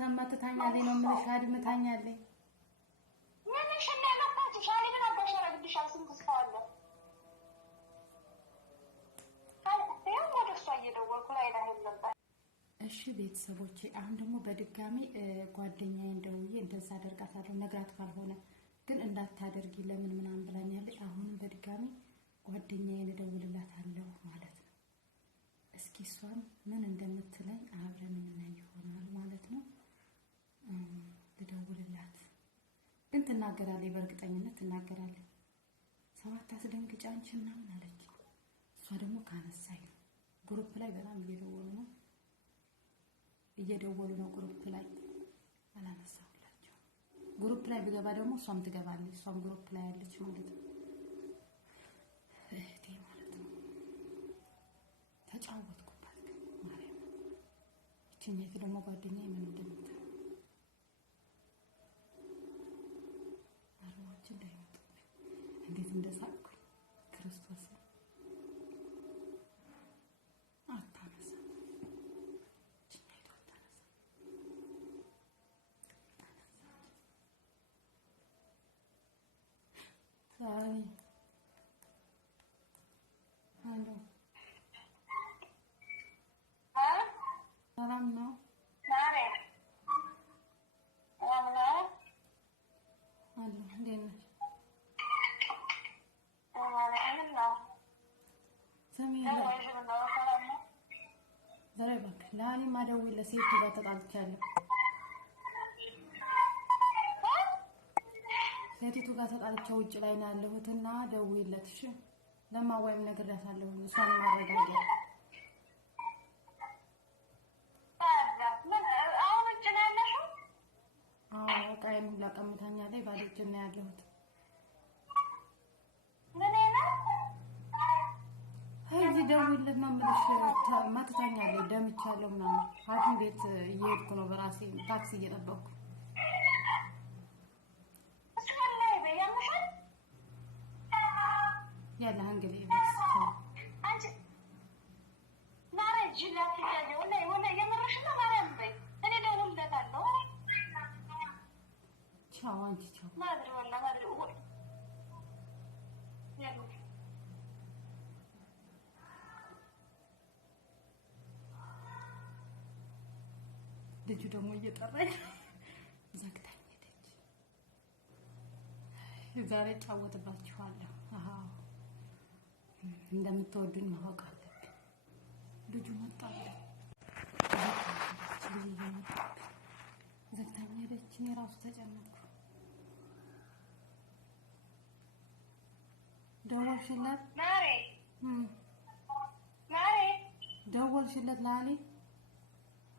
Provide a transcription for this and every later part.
ተጣልተን መትታኛለች ነው የምልሽ። አድምታኛለች። ምን ሸናለባት ሻሊ ምን አባሻራ ግድሻል ስንት ስፋለ አይ ወደሷ እየደወልኩ ላይ ነበር። እሺ ቤተሰቦቼ አሁን ደግሞ በድጋሚ ጓደኛዬን ደውዬ እንደዛ አደርጋታለሁ ነግራት ካልሆነ ግን እንዳታደርጊ ለምን ምናምን ብላኛለች። አሁንም በድጋሚ ጓደኛዬን እደውልላታለሁ ማለት ነው። እስኪ እሷን ምን እንደምትለኝ አብረን የምናይ ይሆናል ማለት ነው። ልደውልላት ግን ትናገራለች፣ በእርግጠኝነት ትናገራለች። ሰባት አስደንግጫ አንቺ ምናምን አለች። እሷ ደግሞ ካነሳኝ ነው። ግሩፕ ላይ በጣም እየደወሉ ነው ግሩፕ ላይ አላነሳሁላቸው። ግሩፕ ላይ ብገባ ደግሞ እሷም ትገባለች። እሷም ግሩፕ ላይ ያለች ማለት ነው እህቴ ማለት ነው። ተጫወትኩባት ግን ማርያም እቺኛይቱ ደግሞ ጓደኛዬ ምን እንደምትለው አርማች እንዳይመጡ እንዴት እንደሳቅኩኝ ክርስቶስ አታነሳ እቺኛይቱ አታነሳ ሳሪ አሎ ሰላም ነው ማሬ አሎ እንዴት ነሽ? ስሚ ዛሬ እባክሽ ለአኔ ማደውይለት ሴት ጋር ተጣልቻለሁ። ሴቲቱ ጋር ተጣልቼ ውጭ ላይ ነው ያለሁትና ደውይለት እሺ። ለማዋይም ነግሬያታለሁ እሷን ማረጋገጥ ቃይም ላቀምታኛለች። ባዶ እጄን ነው ያለሁት። እዚህ ደውይለት ነው የምልሽ። መትታኛለች፣ ደምቻለሁ ምናምን ሐኪም ቤት እየሄድኩ ነው በራሴ ታክሲ እየጠበቅኩ። ያለ እንግዲህ በስ አንቺ ማረጅ ላትያለ ወላ የምርሽ ነው ማርያም በይ። እኔ ደውልለታለሁ። ቻው አንቺ ቻው ማድሪ ወላ ማድሪ ወይ ያሉ ልጁ ደግሞ እየጠራኝ ዘግታኝ ሄደች። ዛሬ ጫወትባችኋለሁ። አሃ እንደምትወዱኝ ማወቅ አለብኝ። ልጁ መጣልኝ። ዘግታኝ ሄደች። እኔ ራሱ ተጨነቅኩ። ደወልሽለት? ማሬ ማሬ ደወልሽለት? ላሊ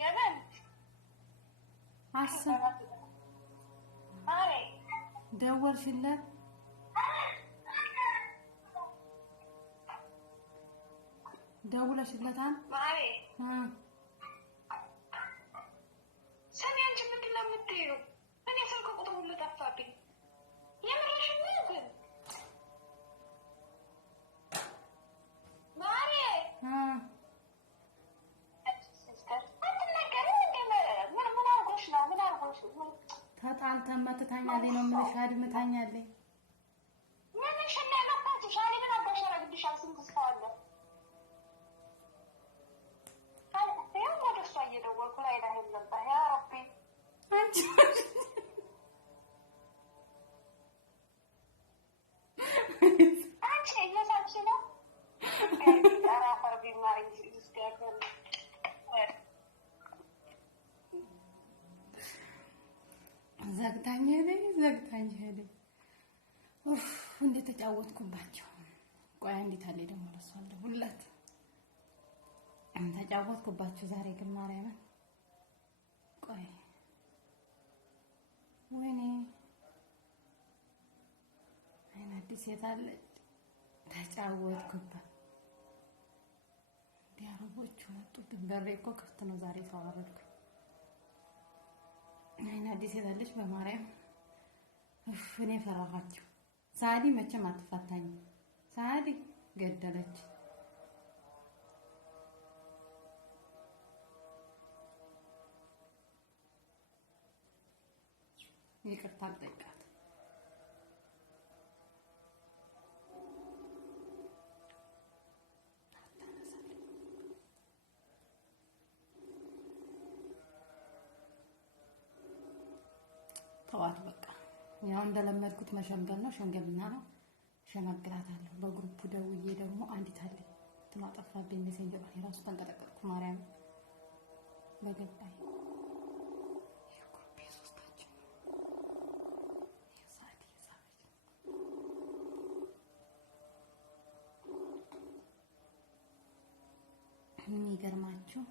ገበን አሰብ ማሬ ደወልሽለት? ደውለሽለታል? ማሬ ሰሚ አንቺ ምንድን ነው የምትይው? እኔ ስልክ ቁጥሩ ሁሉ ጠፋብኝ። የምርሽን ነው ግን ማሬ ምን አርጎሽ ነው? ምን አርጎሽ ነው? ተጣልተን መትታኛለች ነው የምልሽ። አድምታኛለች። ምን ሸናለባት ሻሊ ምን አባሻራ ግድሻል ስንት ስፋለ ወደሷ እየደወልኩ ላይ ነበር። ያ ረቢ አንቺ እየሳቅሽ ነው? አራፈር ቢማሪ ይስጋገር ዘግታኝ ሄደኝ። ኡፍ እንዴት ተጫወትኩባቸው። ቆይ እንዴት አለ ደግሞ ለሷል ሁላት ተጫወትኩባቸው ዛሬ ግን ማርያምን። ቆይ ወይኔ አይና አዲስ የታለች ተጫወትኩባት። ዲያሮቦቹ መጡብኝ። በሬ እኮ ክፍት ነው ዛሬ ሰው አወረድኩ። አይና አዲስ የታለች በማርያም እኔ ፈራኋቸው። ሳዲ መቼም አትፋታኝ። ሳዲ ገደለች። ይቅርታ አልጠይቃት። ተዋት በቃ። ያው እንደለመድኩት መሸምገል ነው፣ ሸምገልና ነው። ሸመግላታለሁ። በግሩፕ ደውዬ ደግሞ አንዲት አለኝ እንትን አጠፋብኝ ሜሴንጀር የራሱ ተንቀጠቀጥኩ። ማርያም በገባኝ የግሩፕ ሶስታችን የሰዓት እየሳበች የሚገርማችሁ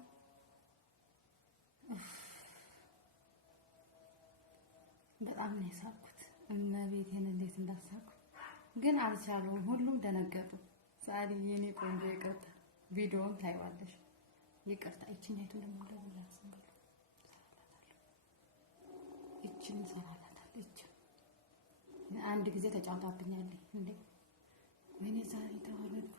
በጣም ነው የሳቅኩት። እመቤቴን እንዴት እንዳሳቅኩ ግን አልቻሉም። ሁሉም ደነገጡ። ሳዲዬ የኔ ቆንጆ ይቅርታ፣ ቪዲዮውን ታይዋለሽ። ይቅርታ እቺን ደግሞ ለሁላት ሰንበሉ እቺን ሰራላታል። እቺ አንድ ጊዜ ተጫውታብኛለች እንዴ! ወይኔ ዛሬ ተዋረድኩ።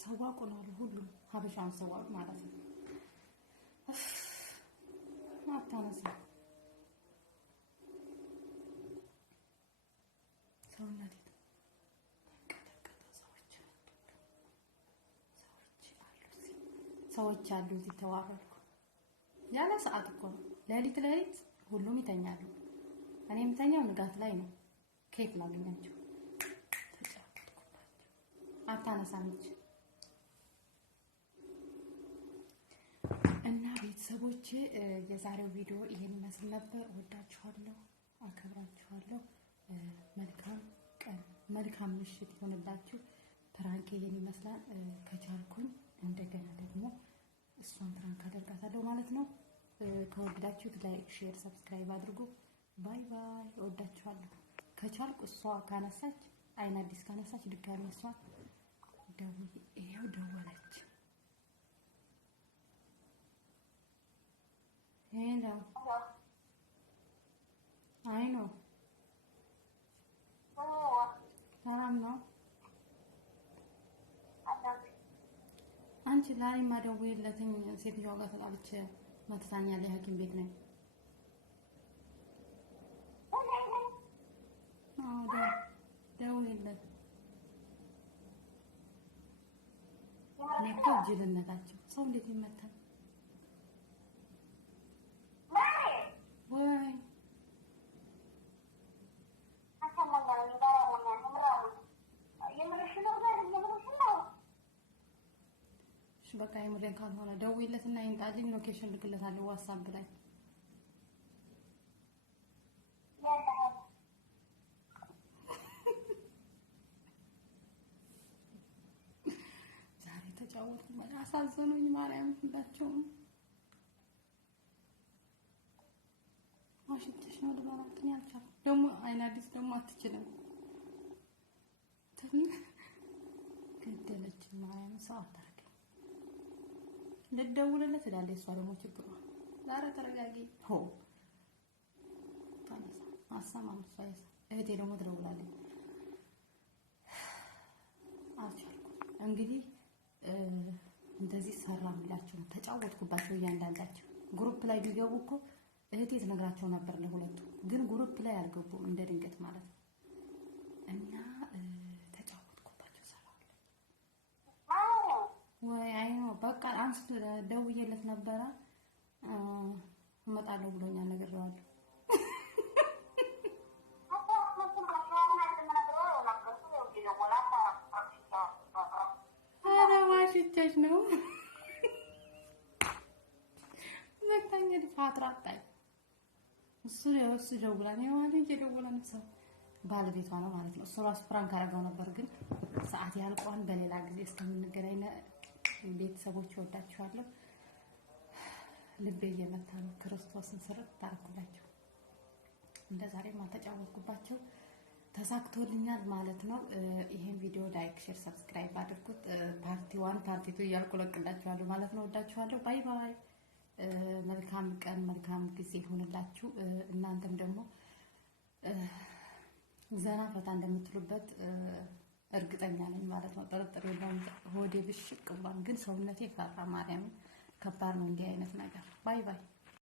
ሰዋቁ ነው ሁሉም ሀበሻን ሰዋቁ ማለት ነው። አታነሳ ሰውነት ሰዎች አሉ እዚህ ተዋረድኩ። ያለ ሰዓት እኮ ነው። ሌሊት ሁሉም ይተኛሉ። እኔ የምተኛው ንጋት ላይ ነው። ኬክ ላገኛቸው ተጫወትኩባቸው። አታነሳም እንጂ እና ቤተሰቦቼ የዛሬው ቪዲዮ ይሄን ይመስል ነበር። ወዳችኋለሁ፣ አከብራችኋለሁ። መልካም ቀን፣ መልካም ምሽት ይሆንላችሁ። ፕራንክ ይሄን ይመስላል። ከቻልኩኝ እንደገና ደግሞ እሷን ፕራንክ አደርጋታለሁ ማለት ነው። ከወደዳችሁት ላይክ፣ ሼር፣ ሰብስክራይብ አድርጉ። ባይ ባይ። ወዳችኋለሁ። ከቻልኩ እሷ ካነሳች አይን አዲስ ካነሳች ድጋሚ እሷ ይሄው ደወለች። ሄሎ አይ ነው ሰላም ነው። አንቺ ላይ ማደውየለትኝ ሴትዮዋ ጋር ተጣልቼ መትታኛለች። ሐኪም ቤት ነኝ። አዎ ደውየለት። እኔ እኮ ጅልነታቸው ሰው እንዴት ይመታል? ወይ በቃ የምሬን ካልሆነ ደውይለትና ይምጣልኝ። ሎኬሽን ልክለታለሁ ዋትስአፕ ላይ። ዛሬ ተጫወቱ። አሳዘኑኝ። ማርያም ሁላቸውም አሽተሽ ነው ለማራጥኝ አልቻልኩም። ደግሞ አይን አዲስ ደግሞ አትችልም። ገደለች። ማርያም ሰው አታርገኝ። ልደውልለት እላለች። እሷ ደግሞ ችግሯ ዛሬ ተረጋጊ። ሆ ታነሳ አሰማም። እሷ እህቴ ደግሞ ትደውላለች። አልቻልኩም። እንግዲህ እንደዚህ ሰራሁላችሁ፣ ተጫወትኩባቸው። እያንዳንዳቸው ግሩፕ ላይ ቢገቡ እኮ እህቴ ትነግራቸው ነበር ለሁለቱ፣ ግን ግሩፕ ላይ አልገቡም። እንደ ድንገት ማለት ነው። እና ተጫወትኩባቸው፣ ሰራሁላችሁ። ወይ አይኖ በቃ አንስቶ ደውዬለት ነበረ። እመጣለሁ ብሎኛል፣ ነግሬዋለሁ። ኧረ ዋሽቼሽ ነው። መታኝ ፋትራጣይ እሱ ደውላ ነው ማለት እየደወለ ነው። ሰው ባለቤቷ ነው ማለት ነው። እሱ ራሱ ፕራንክ አደረገው ነበር፣ ግን ሰዓት ያልቋል። በሌላ ጊዜ እስከምንገናኝ ቤተሰቦች ወዳችኋለሁ። ልቤ እየመታ ነው። ክርስቶስን ስርት ታርኩላችሁ። እንደዛሬም አልተጫወትኩባቸው፣ ተሳክቶልኛል ማለት ነው። ይሄን ቪዲዮ ላይክ፣ ሼር፣ ሰብስክራይብ አድርጉት። ፓርቲ 1 ፓርቲ 2 እያልኩ ለቅላችኋለሁ ማለት ነው። ወዳችኋለሁ። ባይ ባይ። መልካም ቀን፣ መልካም ጊዜ ይሁንላችሁ። እናንተም ደግሞ ዘና ፈታ እንደምትሉበት እርግጠኛ ነኝ ማለት ነው። ጥርጥር የለውም። ሆዴ ብሽቅ ብሏል፣ ግን ሰውነቴ ፈራ። ማርያምን ከባድ ነው እንዲህ አይነት ነገር። ባይ ባይ